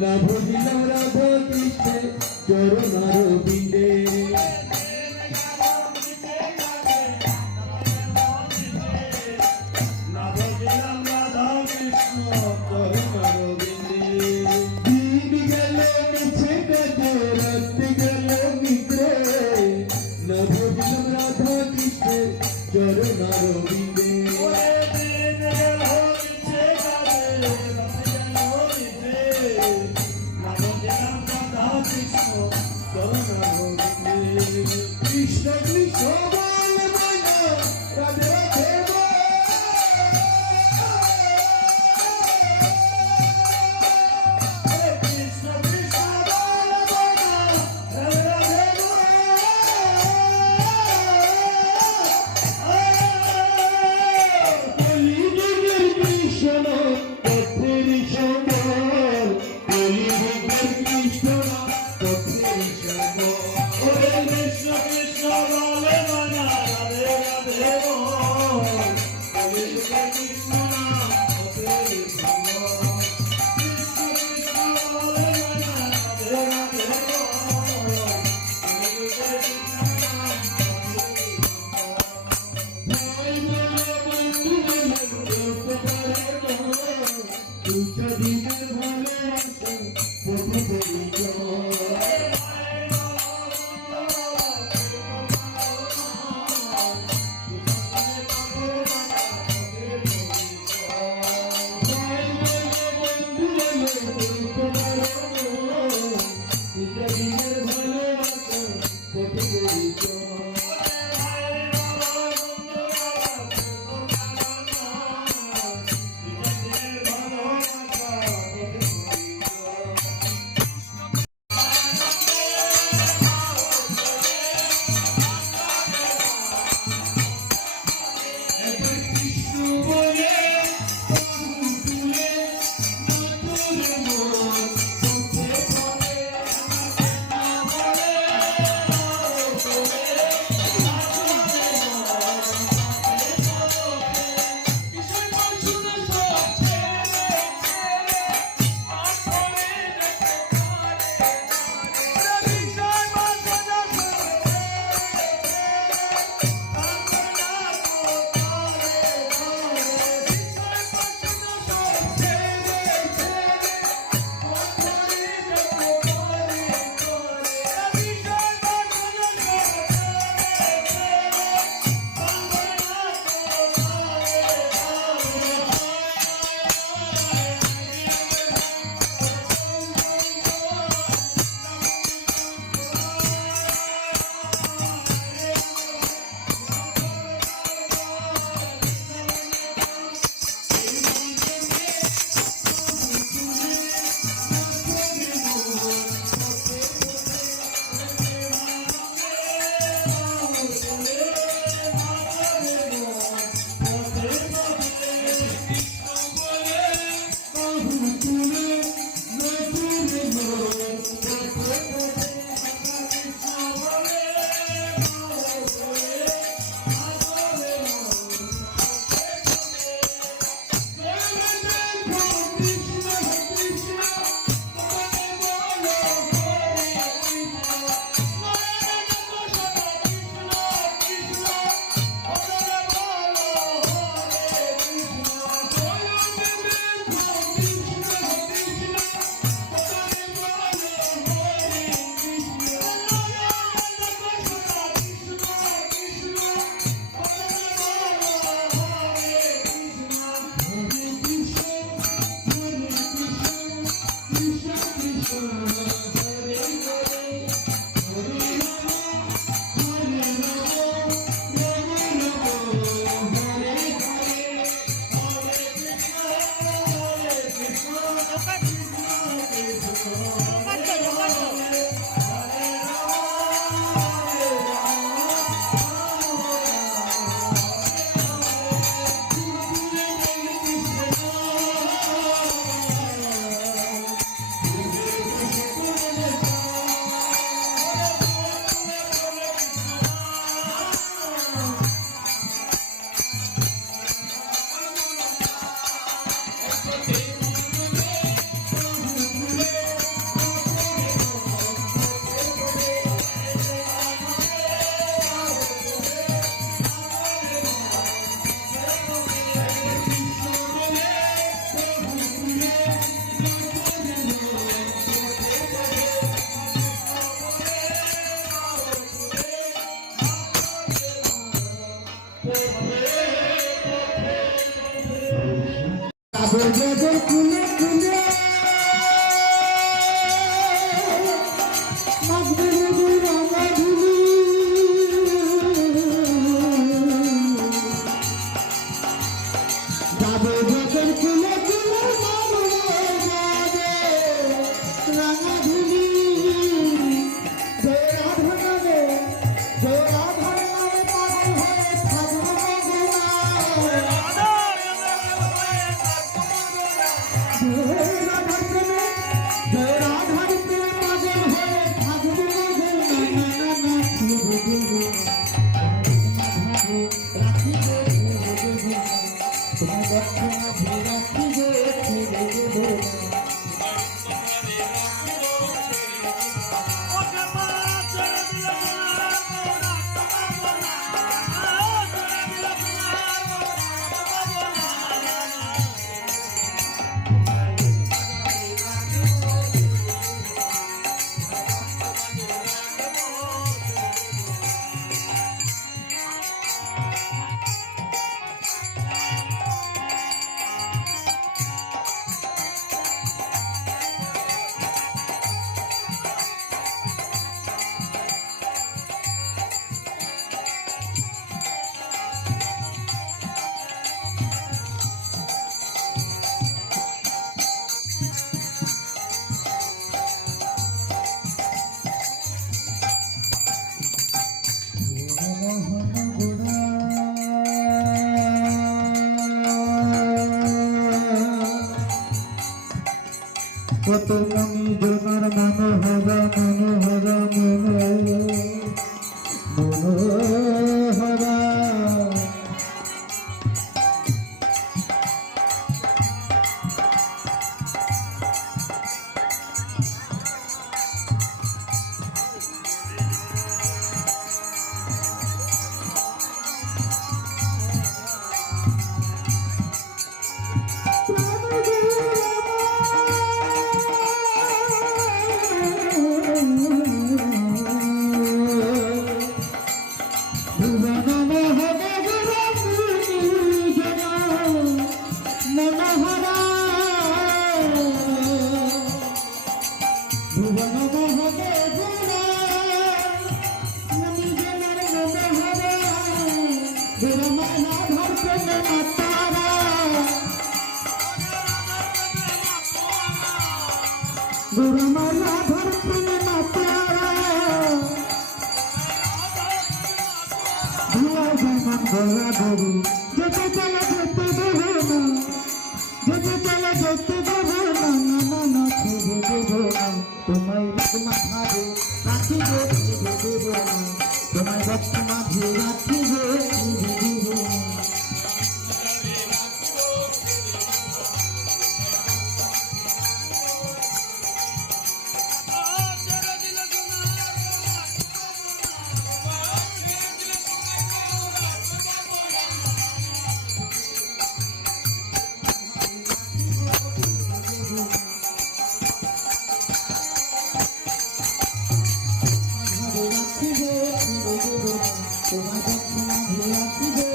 না বুঝিলাম রাধা কৃষ্ণের চরণারবিন্দে না বুঝিলাম রাধা কৃষ্ণ চরণারবিন্দে দিন গেল মিছে কাজে রাত গেল মিত্রে না বুঝিলাম রাধা কৃষ্ণের চরণারবিন্দে কৃষ্ণ কৃষ্ণ বল মনা রাধে রাধে কৃষ্ণ কৃষ্ণ বল মনা রাধে রাধে কলিযুগের কৃষ্ণ পথের সম্বল কলিযুগের কৃষ্ণ পথের সম্বল Krishna Krishna Rale Mana Radhe Radhe Bol Krishna Krishna Radhe Radhe Bol Krishna Krishna Rale Mana Radhe Radhe Bol Krishna Krishna Bhai Mera Bandhu Tuja Diner Bhale Rasa Potu Poriya রাধার প্রেমে জয় রাধার প্রেমে পাগল হয়ে থাকবো গো না না না শুধু রাখিব তোমার দক্ষিণা রাখিব কত মনি জনার মনোহরা মনোহরা রাধার প্রেমে মাতারা ধুয়া যেমন গলা ধরু যেতে চলে যেতে দেবো না যেতে চলে যেতে দেবো না না না না ছেড়ে দেবো না তোমায় মাথারে রাখিব দেবো না তোমায় রক্ত মাঝে রাখিব দেবো না তোমার দক্ষিণা রাখিব